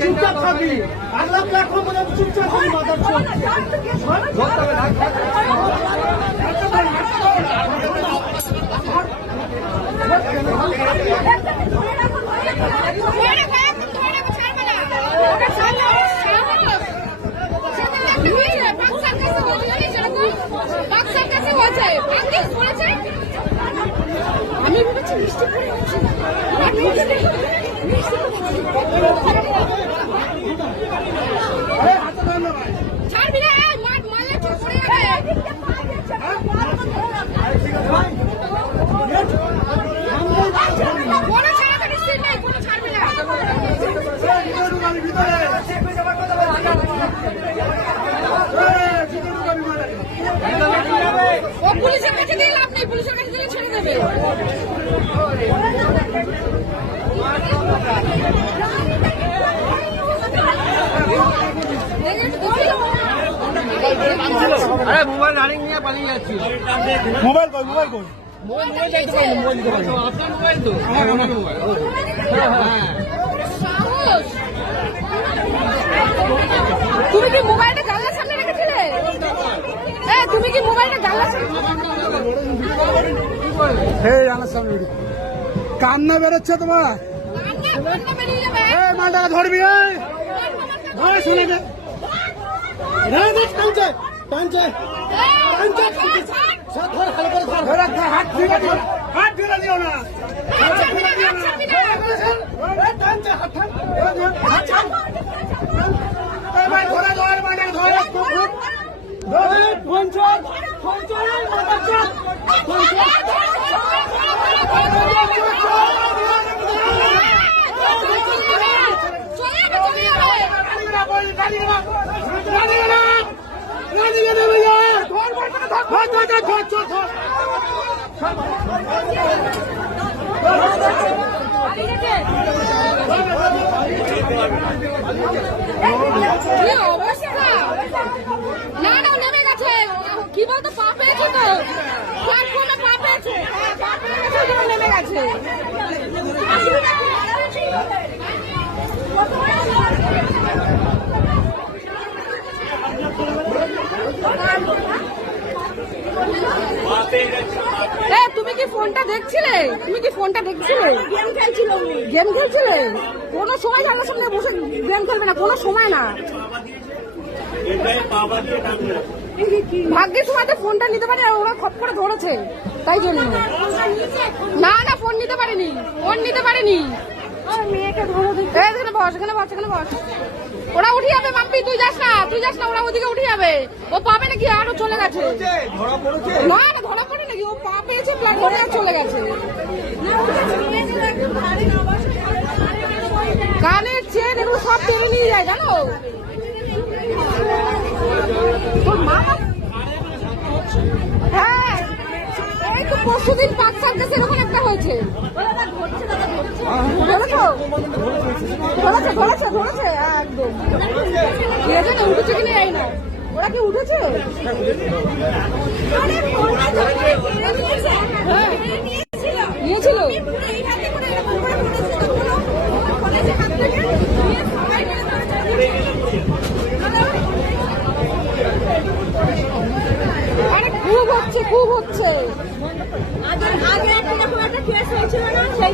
চুপচাপ থাকবি। আল্লাহ প্ল্যাটফর্ম চুপচাপ থাকবি। আমি ভেবেছি মিষ্টি করে ছাড়বি না, মারলে চোখ পড়ে যাবে। কোনো ছাড়াছাড়ি সিন নেই, কোনো ছাড়বি না। ও পুলিশের কাছে দিয়ে লাভ নেই, পুলিশের কাছে দিলে ছেড়ে দেবে। আরে মোবাইল রানিং নিয়ে পালিয়ে যাচ্ছি। মোবাইল কই, মোবাইল কই? মোবাইল চাইতে পারি, মোবাইল দিতে পারি। আপনার মোবাইল তো? হ্যাঁ, আমার মোবাইল। হ্যাঁ। সাহস! তুমি কি মোবাইলটা জানলার সামনে রেখেছিলে? তুমি কি মোবাইলটা জানলার সামনে? জানার সামনে কান্না বেরোচ্ছে তোমার। মালটা ধরবি, শুনে দে। টানছে টানছে হাত ফিরে দিও না, হাত ফিরে দিও না। না না নেমে গেছে, কি বলতো পা পেয়েছে তো, প্ল্যাটফর্মে পা পেয়েছে, নেমে গেছে। তুমি কি ফোনটা দেখছিলে? তুমি কি ফোনটা দেখছিলে? গেম খেলছিল। গেম খেলছিলে? কোনো সময় জানলার সামনে বসে গেম খেলবে না, কোনো সময় না। ভাগ্যের সময় তো ফোনটা নিতে পারে, আর ওরা খপ করে ধরেছে, তাই জন্য। না না ফোন নিতে পারেনি, ফোন নিতে পারেনি। মেয়েকে ধরো, এখানে বস, এখানে বস, এখানে বস। ওরা উঠে যাবে মাম্পি, তুই যাস না, তুই যাস না, ওরা ওদিকে উঠে যাবে। ও পাবে নাকি, আরো চলে গেছে। না না ধরা পড়ে নাকি, ও পা পেয়েছে প্ল্যাটফর্মে চলে গেছে। কানের চেন এগুলো সব টেনে নিয়ে যায়, জানো। হ্যাঁ এই তো পরশুদিন পাঁচ সার্কাস এরকম একটা হয়েছে। ধরেছে ধরেছে ধরেছে একদম। উঠেছে কিনে যাই না, ওরা কি উঠেছে? নিয়েছিল। আরে খুব হচ্ছে, খুব হচ্ছে। আগে একটা কেস হয়েছিল না, সেই